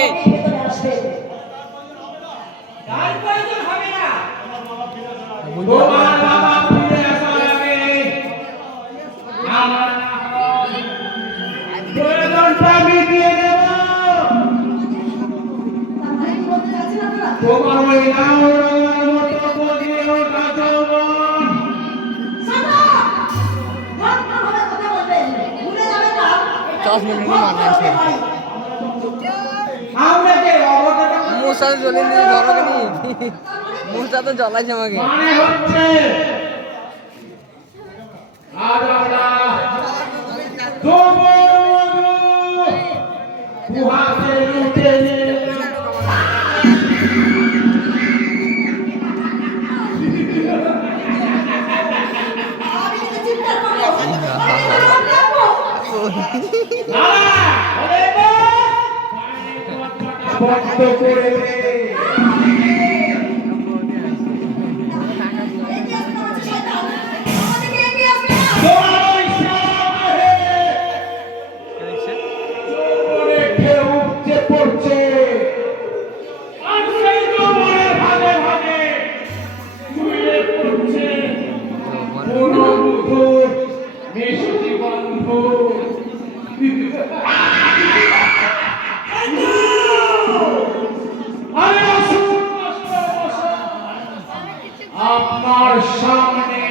আমাকে তোমার ওই নাও মুসা জ্বলে নিয়ে ধরো নি মুসা তো জ্বলাইছে আমাকে বন্ধ করে পড়ছে আর সেই তোমার ভাগে ভাগে শুয়ে পড়ছে বন্ধু মিষ্টি বন্ধু আপনার সামনে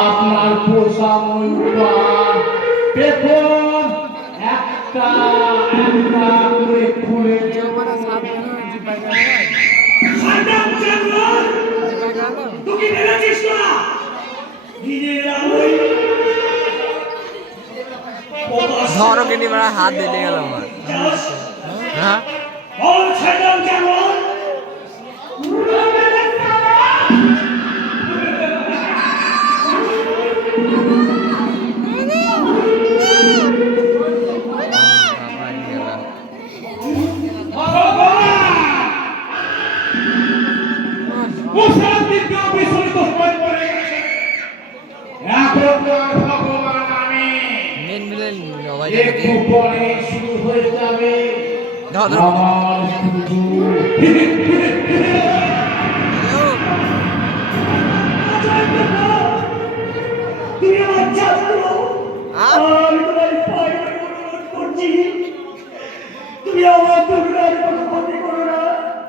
আপনার পোষা ময়ূর দেখুন একটা একটা করে খুলে ধরো কেটে মেরা হাত দিতে গেল আমার হ্যাঁ একটু পরে শুরু হয়ে যাবে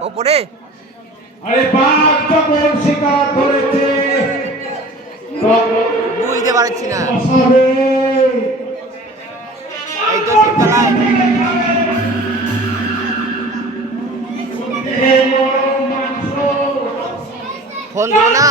ওপরে আরে বাঘ যখন শিকার ধরেছে বুঝতে পারছি না এই তো ফোন দাও না